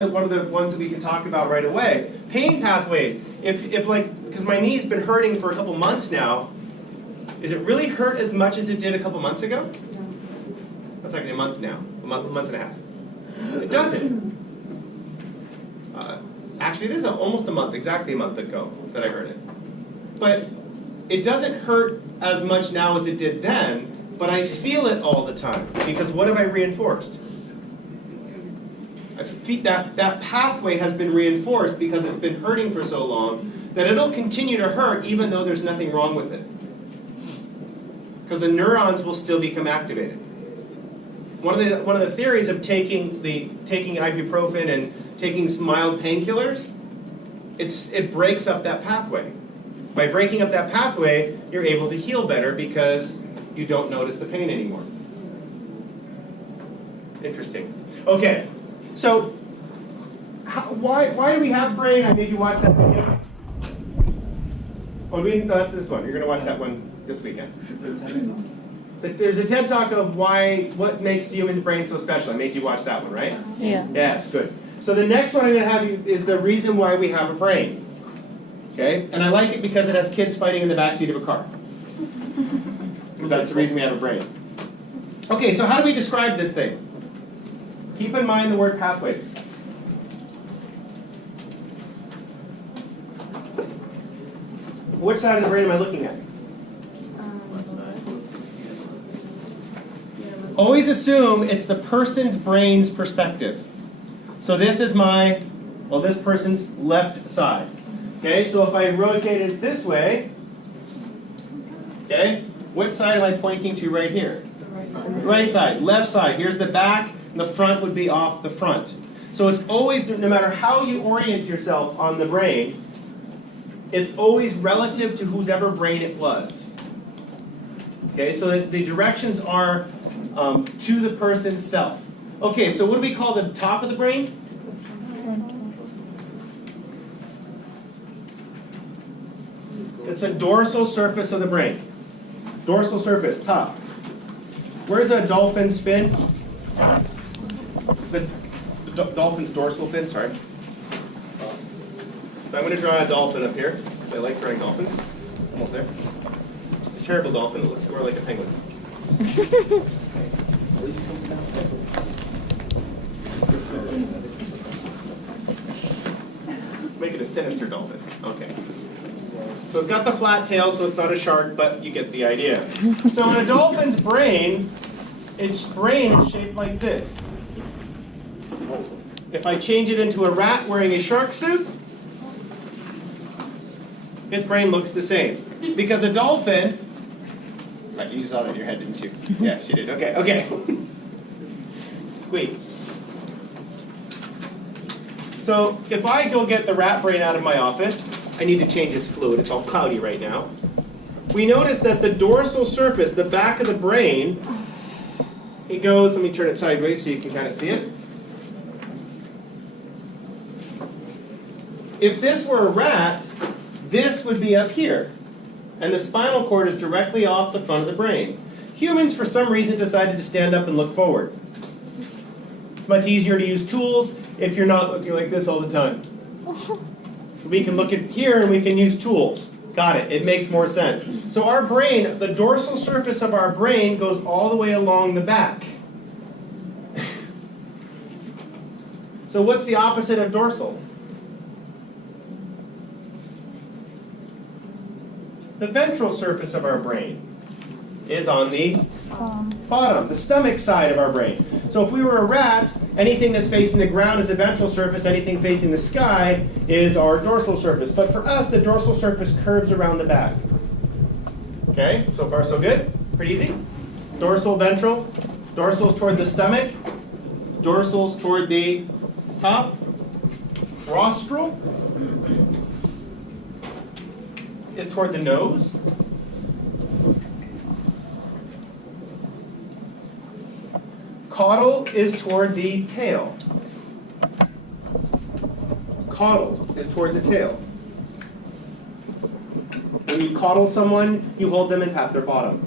one of the ones that we can talk about right away. Pain pathways. If like, because my knee's been hurting for a couple months now, is it really hurt as much as it did a couple months ago? No. That's like a month now, a month and a half. It doesn't. Actually, it is almost a month, exactly a month ago that I heard it. But it doesn't hurt as much now as it did then, but I feel it all the time. Because what have I reinforced? That pathway has been reinforced because it's been hurting for so long that it'll continue to hurt even though there's nothing wrong with it. Because the neurons will still become activated. One of the theories of taking ibuprofen and taking some mild painkillers, it breaks up that pathway. By breaking up that pathway, you're able to heal better because you don't notice the pain anymore. Interesting. Okay. So, why do we have brain? I made you watch that video. Oh, that's this one. You're going to watch that one this weekend. But there's a TED Talk of what makes the human brain so special. I made you watch that one, right? Yeah. Yes, good. So the next one I'm going to have you is the reason why we have a brain. Okay? And I like it because it has kids fighting in the backseat of a car. That's the reason we have a brain. Okay, so how do we describe this thing? Keep in mind the word pathways. Which side of the brain am I looking at? Always assume it's the person's brain's perspective. So this is this person's left side. Okay, so if I rotate it this way, okay, what side am I pointing to right here? Right side, left side. Here's the back. The front would be off the front. So it's always, no matter how you orient yourself on the brain, it's always relative to whosever brain it was. Okay, so the directions are to the person's self. Okay, so what do we call the top of the brain? It's a dorsal surface of the brain. Dorsal surface, top. Where's a dolphin's fin? The dolphin's dorsal fin, sorry. So I'm going to draw a dolphin up here. I like drawing dolphins. Almost there. It's a terrible dolphin. It looks more like a penguin. Make it a sinister dolphin. Okay. So it's got the flat tail, so it's not a shark, but you get the idea. So in a dolphin's brain, its brain is shaped like this. If I change it into a rat wearing a shark suit, its brain looks the same. Because a dolphin, right, you saw that in your head, didn't you? Yeah, she did. Okay. Squeak. So if I go get the rat brain out of my office, I need to change its fluid. It's all cloudy right now. We notice that the dorsal surface, the back of the brain, it goes, let me turn it sideways so you can kind of see it. If this were a rat, this would be up here. And the spinal cord is directly off the front of the brain. Humans, for some reason, decided to stand up and look forward. It's much easier to use tools if you're not looking like this all the time. We can look at here and we can use tools. Got it. It makes more sense. So our brain, the dorsal surface of our brain goes all the way along the back. So what's the opposite of dorsal? The ventral surface of our brain is on the bottom, the stomach side of our brain. So if we were a rat, anything that's facing the ground is the ventral surface, anything facing the sky is our dorsal surface. But for us, the dorsal surface curves around the back. Okay, so far so good? Pretty easy? Dorsal, ventral. Dorsal's toward the stomach. Dorsal's toward the top. Rostral is toward the nose. Caudal is toward the tail. Caudal is toward the tail. When you coddle someone, you hold them and pat their bottom.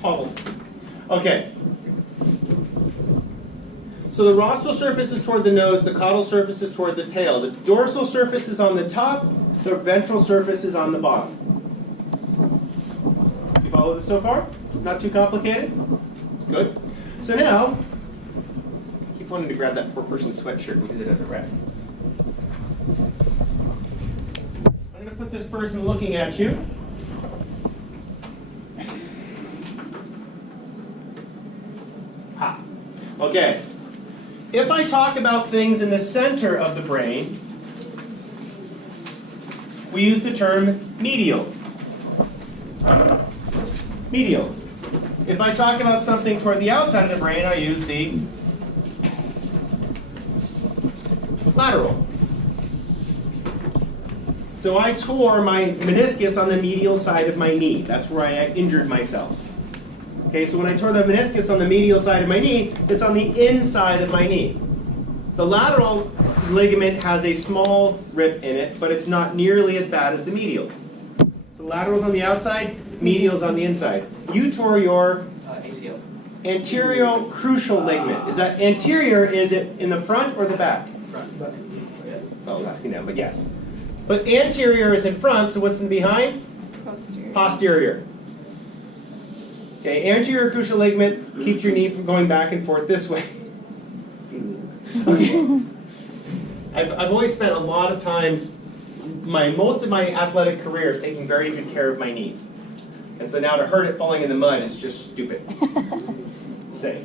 Caudal. Okay. So the rostral surface is toward the nose, the caudal surface is toward the tail. The dorsal surface is on the top, the ventral surface is on the bottom. You follow this so far? Not too complicated? Good. So now, I keep wanting to grab that poor person's sweatshirt and use it as a rag. I'm going to put this person looking at you. Ha. Okay. If I talk about things in the center of the brain, we use the term medial. Medial. If I talk about something toward the outside of the brain, I use the lateral. So I tore my meniscus on the medial side of my knee. That's where I injured myself. Okay, so when I tore the meniscus on the medial side of my knee, it's on the inside of my knee. The lateral ligament has a small rip in it, but it's not nearly as bad as the medial. So lateral's on the outside, medial's on the inside. You tore your ACL. anterior crucial ligament. Is that anterior, is it in the front or the back? Front. Yeah. Oh, I'm asking them, but yes. But anterior is in front, so what's in behind? Posterior. Posterior. Okay, anterior crucial ligament keeps your knee from going back and forth this way. Okay. I've always spent a lot of times, most of my athletic career is taking very good care of my knees. And so now to hurt it falling in the mud is just stupid. Say.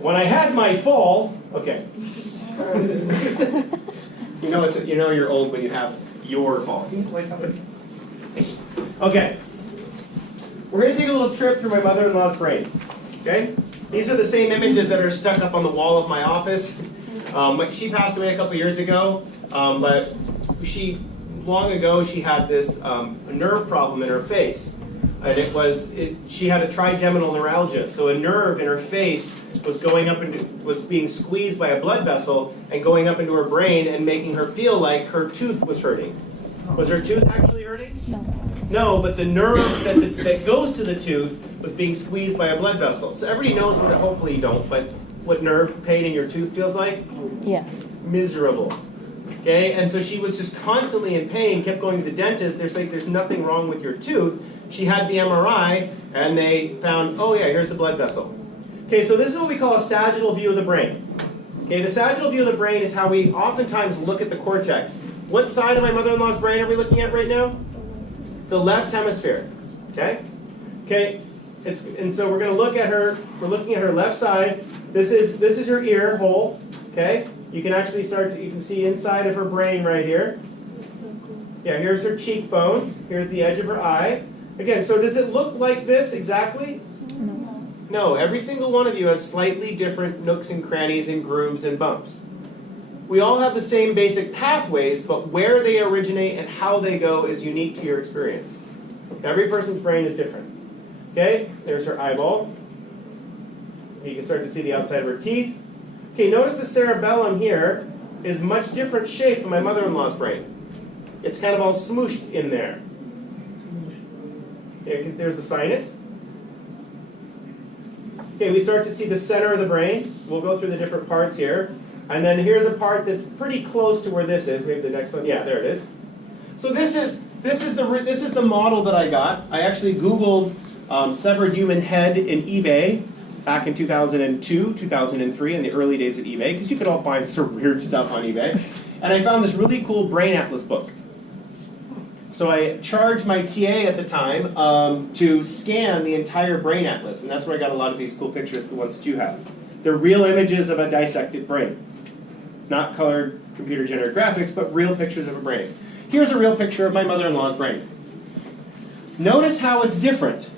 When I had my fall, okay. You know you're old when you have your fall. Can you light something? Okay. We're going to take a little trip through my mother-in-law's brain. Okay? These are the same images that are stuck up on the wall of my office. She passed away a couple years ago, but long ago she had this nerve problem in her face. And she had a trigeminal neuralgia. So a nerve in her face was being squeezed by a blood vessel and going up into her brain and making her feel like her tooth was hurting. Was her tooth actually hurting? No. No, but the nerve that goes to the tooth was being squeezed by a blood vessel. So everybody knows what, hopefully you don't, but what nerve pain in your tooth feels like? Yeah. Miserable. Okay, and so she was just constantly in pain, kept going to the dentist. They're saying there's nothing wrong with your tooth. She had the MRI, and they found, oh yeah, here's the blood vessel. Okay, so this is what we call a sagittal view of the brain. Okay, the sagittal view of the brain is how we oftentimes look at the cortex. What side of my mother-in-law's brain are we looking at right now? It's the left hemisphere. Okay? Okay, and so we're going to look at her, we're looking at her left side. This is her ear hole. Okay? You can actually you can see inside of her brain right here. Yeah, here's her cheekbones. Here's the edge of her eye. Again, so does it look like this exactly? No. No, every single one of you has slightly different nooks and crannies and grooves and bumps. We all have the same basic pathways, but where they originate and how they go is unique to your experience. Every person's brain is different. Okay, there's her eyeball. You can start to see the outside of her teeth. Okay, notice the cerebellum here is much different shape than my mother-in-law's brain. It's kind of all smooshed in there. Okay, there's the sinus. Okay, we start to see the center of the brain. We'll go through the different parts here. And then here's a part that's pretty close to where this is. Maybe the next one. Yeah, there it is. So this is the model that I got. I actually Googled severed human head in eBay back in 2002, 2003, in the early days of eBay, because you could all find some weird stuff on eBay. And I found this really cool Brain Atlas book. So I charged my TA at the time to scan the entire Brain Atlas, and that's where I got a lot of these cool pictures, the ones that you have. They're real images of a dissected brain. Not colored computer-generated graphics, but real pictures of a brain. Here's a real picture of my mother-in-law's brain. Notice how it's different.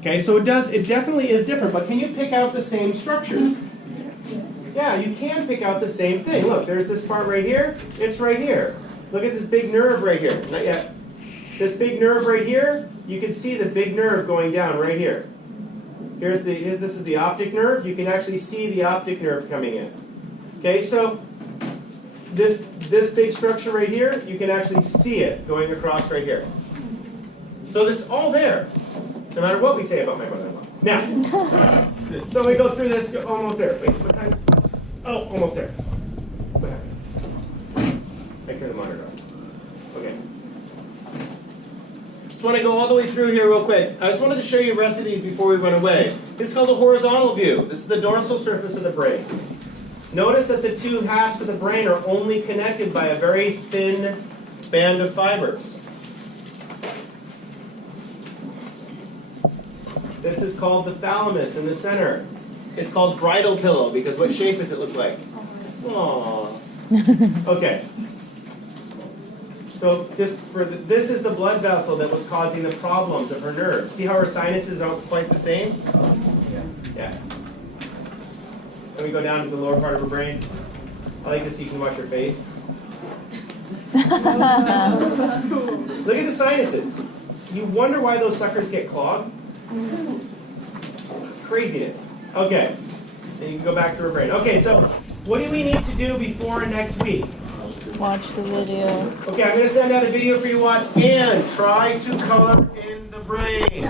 Okay, so it definitely is different, but can you pick out the same structures? Yeah, you can pick out the same thing. Look, there's this part right here. It's right here. Look at this big nerve right here. Not yet. This big nerve right here, you can see the big nerve going down right here. This is the optic nerve. You can actually see the optic nerve coming in. Okay, so this big structure right here, you can actually see it going across right here. So it's all there. No matter what we say about my brother-in-law. Now, so we go through this, almost there. Wait, what time? Oh, almost there. What happened? I turned the monitor off. Okay. Just want to go all the way through here real quick. I just wanted to show you the rest of these before we run away. This is called a horizontal view. This is the dorsal surface of the brain. Notice that the two halves of the brain are only connected by a very thin band of fibers. This is called the thalamus in the center. It's called bridal pillow because what shape does it look like? Aww. Okay. So this is the blood vessel that was causing the problems of her nerves. See how her sinuses aren't quite the same? Yeah. Then we go down to the lower part of her brain. I like this so you can watch her face. That's cool. Look at the sinuses. You wonder why those suckers get clogged? Craziness. Okay. Then you can go back to her brain. Okay, so what do we need to do before next week? Watch the video. Okay, I'm going to send out a video for you to watch and try to color in the brain.